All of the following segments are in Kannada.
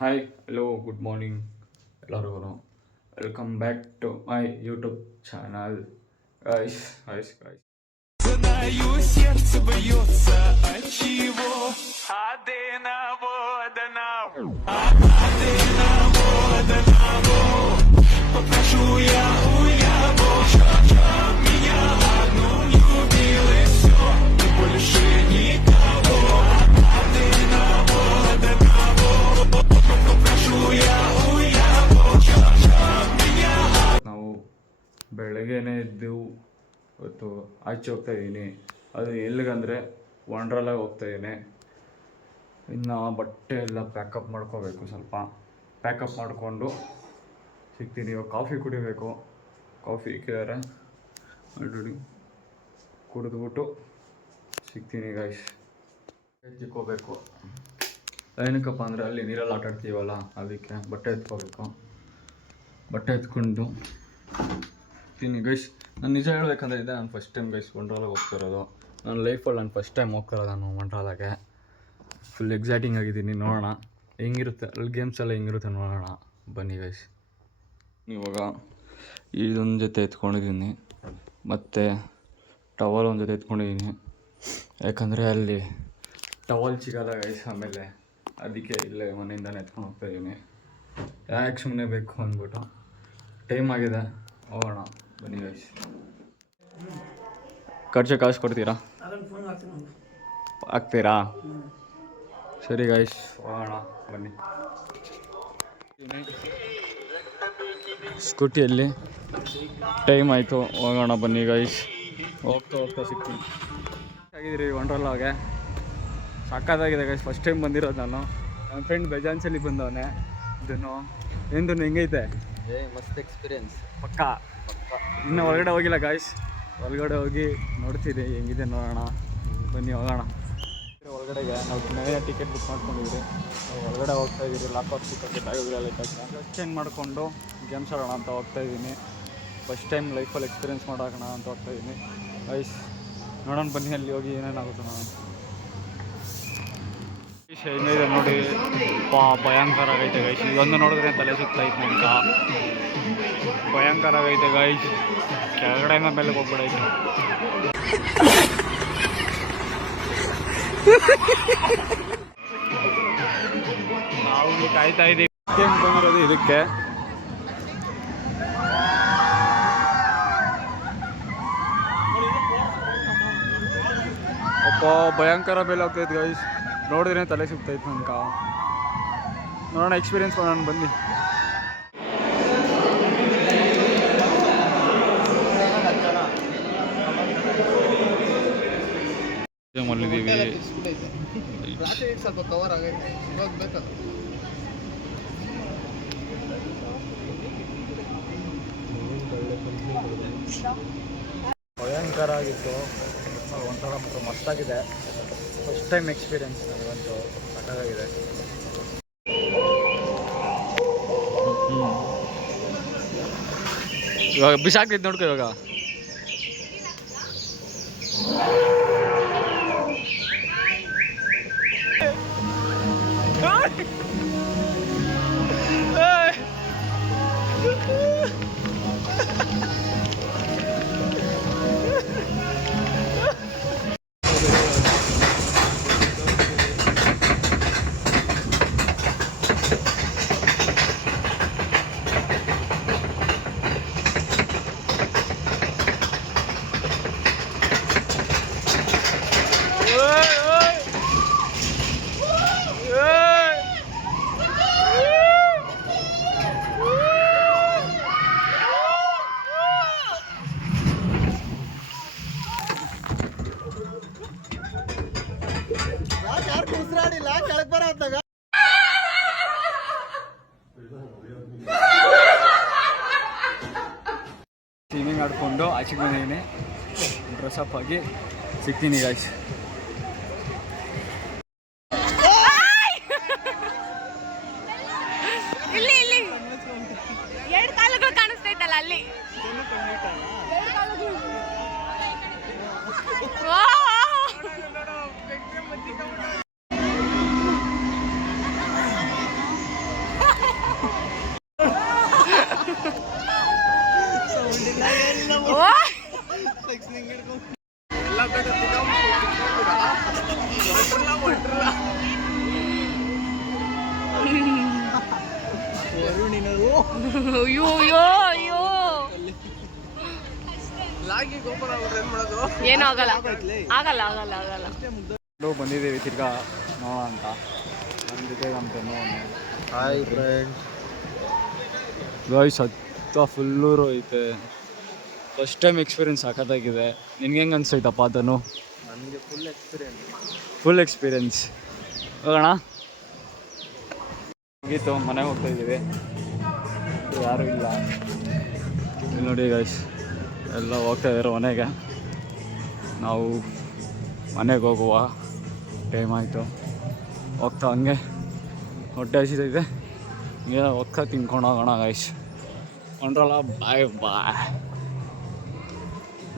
ಹಾಯ್ ಹಲೋ ಗುಡ್ ಮಾರ್ನಿಂಗ್ ಎಲ್ಲರಿಗೂ welcome back to my YouTube channel guys guys guys Знаю, сердце бьется от чего. Одна, попрошу я у его. Меня одну любил и все, и больше никого. Попрошу я у его. Меня. ನಾವು ಬೆಳಗ್ಗೆನೇ ಎದ್ದು ಇವತ್ತು ಆಚೆ ಹೋಗ್ತಾ ಇದ್ದೀನಿ. ಅದು ಎಲ್ಲಿಗಂದರೆ ವಂಡ್ರಲಾಗಿ ಹೋಗ್ತಾ ಇದ್ದೀನಿ. ಇನ್ನು ಬಟ್ಟೆ ಎಲ್ಲ ಪ್ಯಾಕಪ್ ಮಾಡ್ಕೋಬೇಕು. ಸ್ವಲ್ಪ ಪ್ಯಾಕಪ್ ಮಾಡಿಕೊಂಡು ಸಿಗ್ತೀನಿ. ಇವಾಗ ಕಾಫಿ ಕುಡಿಬೇಕು. ಕಾಫಿ ಇಕ್ಕಿದ್ದಾರೆ ಆಲ್ರೆಡಿ, ಕುಡಿದ್ಬಿಟ್ಟು ಸಿಗ್ತೀನಿ ಗೈಸ್. ಎತ್ಕೋಬೇಕು. ಏನಕ್ಕಪ್ಪ ಅಂದರೆ ಅಲ್ಲಿ ನೀರಲ್ಲಿ ಆಟ ಆಡ್ತೀವಲ್ಲ, ಅದಕ್ಕೆ ಬಟ್ಟೆ ಎತ್ಕೋಬೇಕು. ಬಟ್ಟೆ ಎತ್ಕೊಂಡು ತಿನ್ನಿ ಗೈಸ್. ನಾನು ನಿಜ ಹೇಳ್ಬೇಕಂದ್ರೆ ಇದೆ, ನಾನು ಫಸ್ಟ್ ಟೈಮ್ ಗೈಸ್ ವಂಡ್ರಲಾಗೆ ಹೋಗ್ತಿರೋದು. ನನ್ನ ಲೈಫಲ್ಲಿ ನಾನು ಫಸ್ಟ್ ಟೈಮ್ ಹೋಗ್ತಿರೋದು ನಾನು ವಂಡ್ರಲಾಗೆ. ಫುಲ್ ಎಕ್ಸೈಟಿಂಗ್ ಆಗಿದ್ದೀನಿ. ನೋಡೋಣ ಹೆಂಗಿರುತ್ತೆ ಅಲ್ಲಿ ಗೇಮ್ಸ್ ಎಲ್ಲ ಹೆಂಗಿರುತ್ತೆ ನೋಡೋಣ ಬನ್ನಿ ಗೈಸ್. ಇವಾಗ ಇದೊಂದು ಜೊತೆ ಎತ್ಕೊಂಡಿದ್ದೀನಿ, ಮತ್ತು ಟವಲ್ ಒಂದು ಜೊತೆ ಎತ್ಕೊಂಡಿದ್ದೀನಿ. ಯಾಕಂದರೆ ಅಲ್ಲಿ ಟವಲ್ ಸಿಗೋಲ್ಲ ಗೈಸ್. ಆಮೇಲೆ ಅದಕ್ಕೆ ಇಲ್ಲೇ ಮನೆಯಿಂದನೇ ಎತ್ಕೊಂಡು ಹೋಗ್ತಾಯಿದ್ದೀನಿ. ಯಾಕೆ ಸುಮ್ಮನೆ ಬೇಕು ಅಂದ್ಬಿಟ್ಟು. ಟೈಮ್ ಆಗಿದೆ, ಹೋಗೋಣ ಬನ್ನಿ ಗೈಸ್. ಖರ್ಚು ಕಾಸು ಕೊಡ್ತೀರಾ? ಹಾಕ್ತೀರಾ? ಸರಿ ಗೈಸ್, ಹೋಗೋಣ ಬನ್ನಿ. ಸ್ಕೂಟಿಯಲ್ಲಿ ಟೈಮ್ ಆಯಿತು, ಹೋಗೋಣ ಬನ್ನಿ ಗೈಸ್. ಹೋಗ್ತಾ ಹೋಗ್ತಾ ಸಿಗ್ತೀನಿ. ಆಗಿದ್ದೀರಿ ವಂಡ್ರಲಾಗೆ. ಸಾಕಾಗಿದೆ ಗೈಸ್. ಫಸ್ಟ್ ಟೈಮ್ ಬಂದಿರೋದು ನಾನು. ನನ್ನ ಫ್ರೆಂಡ್ ಬೇಜಾನ್ಸಲ್ಲಿ ಬಂದವನೇ. ಇದನ್ನು ಏನು ಹೆಂಗೈತೆ? ಮಸ್ತ್ ಎಕ್ಸ್ಪೀರಿಯನ್ಸ್ ಪಕ್ಕ. ಇನ್ನೂ ಹೊರಗಡೆ ಹೋಗಿಲ್ಲ ಗಾಯ್ಸ್. ಹೊರಗಡೆ ಹೋಗಿ ನೋಡ್ತಿದ್ದೆ ಹೆಂಗಿದೆ ನೋಡೋಣ ಬನ್ನಿ, ಹೋಗೋಣ. ಹೊರಗಡೆಗೆ ನಾವು ಮನೆಯ ಟಿಕೆಟ್ ಬುಕ್ ಮಾಡ್ಕೊಂಡಿದ್ದೀವಿ. ನಾವು ಹೊರಗಡೆ ಹೋಗ್ತಾಯಿದ್ದೀವಿ. ಲಾಕ್ ಆಫ್ ಟಿಕೆಟ್ ಆಗೋದಿಲ್ಲ. ಡ್ರೆಸ್ ಚೇಂಜ್ ಮಾಡಿಕೊಂಡು ಗೇಮ್ಸ್ ಆಡೋಣ ಅಂತ ಹೋಗ್ತಾಯಿದ್ದೀನಿ. ಫಸ್ಟ್ ಟೈಮ್ ಲೈಫಲ್ಲಿ ಎಕ್ಸ್ಪೀರಿಯೆನ್ಸ್ ಮಾಡೋಣ ಅಂತ ಹೋಗ್ತಾಯಿದ್ದೀನಿ ಗೈಸ್. ನೋಡೋಣ ಬನ್ನಿ ಅಲ್ಲಿ ಹೋಗಿ ಏನೇನಾಗುತ್ತೆ ನೋಡೋಣ. ಹೆಂಗಿದೆ ನೋಡಿ, ಭಯಂಕರ ಆಗೈತೆ ಗೈಸ್. ಇದೊಂದು ನೋಡಿದ್ರೆ ತಲೆ ಸುತ್ತೈತೆ ಅಂತ. ಭಯಂಕರ ಆಗೈತೆ ಗೈಸ್. ಕೆಳಗಡೆಯಿಂದ ಮೇಲೆ ಹೋಗ್ಬಿಡೈತೆ. ನಾವು ಕಾಯ್ತಾ ಇದ್ದೀವಿ. ಬಂದಿರೋದು ಇದಕ್ಕೆ. ಅಪ್ಪ ಭಯಂಕರ ಬೆಲೆ ಹೋಗ್ತೈತೆ ಗೈಸ್. ನೋಡಿದ್ರೆ ತಲೆ ಸಿಗ್ತೈತೆ ನನ್ಕ. ನೋಡೋಣ, ಎಕ್ಸ್ಪೀರಿಯೆನ್ಸ್ ಮಾಡೋಣ ಬನ್ನಿ. ಮಲ್ಲಿದ್ದೀವಿ. ಸ್ವಲ್ಪ ಕವರ್ ಆಗೈತೆ, ಇವಾಗ ಬೇಕಲ್ಲ. ಭಯಂಕರ ಆಗಿತ್ತು. ಒಂಥರ ಮಸ್ತಾಗಿದೆ. ಫಸ್ಟ್ ಟೈಮ್ ಎಕ್ಸ್ಪೀರಿಯೆನ್ಸ್ ನನಗಂತೂ ಸಾಕಾಗಿದೆ. ಇವಾಗ ಬಿಸಾಕ್ತಿದ್ದು ನೋಡ್ಕೊ. ಇವಾಗ ಉಸಿರಾಡಿಲ್ಲ, ಕೆಳಗೆ ಬರೋದಾಗ ಸ್ವಿಮ್ಮಿಂಗ್ ಆಡ್ಕೊಂಡು ಆಚೆಗೆ ಬಂದಿದ್ದೀನಿ. ಡ್ರೆಸ್ಅಪ್ ಆಗಿ ಸಿಗ್ತೀನಿ ಗಾಯ್ಸ್. ಇಲ್ಲಿ ಇಲ್ಲಿ ಎರಡು ಕಾಲುಗಳು ಕಾಣಿಸ್ತೈತಲ್ಲ ಅಲ್ಲಿ. ಅಯ್ಯೋ ಅಯ್ಯೋ ಅಯ್ಯೋ ಏನೂ ಆಗಲ್ಲ ಆಗಲ್ಲ ಆಗಲ್ಲ ಆಗಲ್ಲ ಬಂದಿದ್ದೀವಿ ತಿರ್ಗಾ ನೋಡೋಣ ಅಂತ ನಮ್ಮ ಜೊತೆಗೆ ನಮ್ಮ ಬೆನ್ನು ಹಾಯ್ ಫ್ರೆಂಡ್. ಗಾಯ್ಸ್ ಹತ್ತ ಫುಲ್ಲೂರು ಐತೆ. ಫಸ್ಟ್ ಟೈಮ್ ಎಕ್ಸ್ಪೀರಿಯನ್ಸ್ ಸಾಕತ್ತಾಗಿದೆ. ನಿನ್ಗೆ ಹೆಂಗೆ ಅನ್ಸೈತಪ್ಪ ಅದನ್ನು? ನನಗೆ ಫುಲ್ ಎಕ್ಸ್ಪೀರಿಯನ್ಸ್. ಹೋಗೋಣ. ಮುಗೀತು, ಮನೆಗೆ ಹೋಗ್ತಾ ಇದ್ದೀವಿ. ಯಾರೂ ಇಲ್ಲ ಇಲ್ಲಿ ನೋಡಿ ಗಾಯ್ಸ್, ಎಲ್ಲ ಹೋಗ್ತಾ ಇದ್ದಾರೆ ಮನೆಗೆ. ನಾವು ಮನೆಗೆ ಹೋಗುವ ಟೈಮ್ ಆಯಿತು. ಹೋಗ್ತಾ ಹಂಗೆ ಹೊಟ್ಟೆ ಹಸಿದೈತೆ, ಹಿಂಗೆ ಹೋಗ್ತಾ ತಿನ್ಕೊಂಡು ಹೋಗೋಣ ಗಾಯ್ಸ್. ಕೊಂಡ್ರಲ್ಲ ಬಾಯ್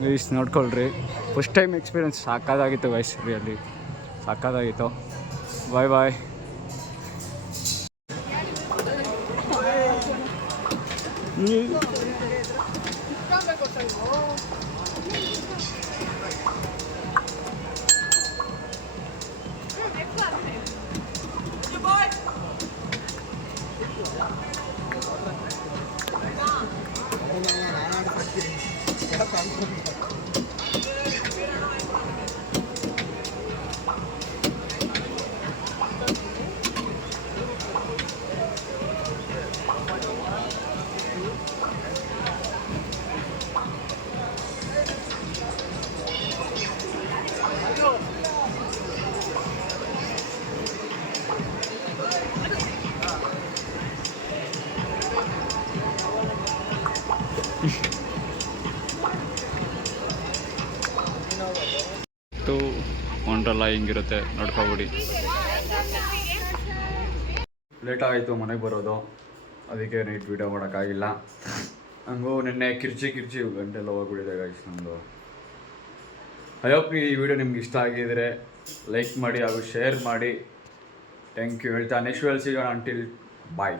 ಗೈಸ್, ನೋಡ್ಕೊಳ್ರಿ. ಫಸ್ಟ್ ಟೈಮ್ ಎಕ್ಸ್ಪೀರಿಯನ್ಸ್ ಸಾಕಾಗಿತ್ತು ಗೈಸ್, ರಿಯಲಿ ಸಾಕಾಗಿತ್ತು. Bye bye. ವಂಡ್ರಲ್ಲ ಹಿಂಗಿರುತ್ತೆ, ನೋಡ್ಕೊಬಿಡಿ. ಲೇಟ್ ಆಯಿತು ಮನೆಗೆ ಬರೋದು, ಅದಕ್ಕೆ ನೈಟ್ ವೀಡಿಯೋ ಮಾಡೋಕ್ಕಾಗಿಲ್ಲ. ಹಂಗೂ ನಿನ್ನೆ ಕಿರ್ಚಿ ಗಂಟೆಲ್ಲ ಹೋಗ್ಬಿಟ್ಟಿದೆ ಗೈಸ್ ನಮ್ಮದು. ಐ ಹೋಪ್ ಈ ವಿಡಿಯೋ ನಿಮ್ಗೆ ಇಷ್ಟ ಆಗಿದ್ರೆ ಲೈಕ್ ಮಾಡಿ ಹಾಗೂ ಶೇರ್ ಮಾಡಿ. ಥ್ಯಾಂಕ್ ಯು ಹೇಳ್ತಾ ನೆಕ್ಸ್ಟ್ ವಿಡಿಯೋಲಿ ಸಿಗೋಣ. ಅಂಟಿಲ್ ಬಾಯ್.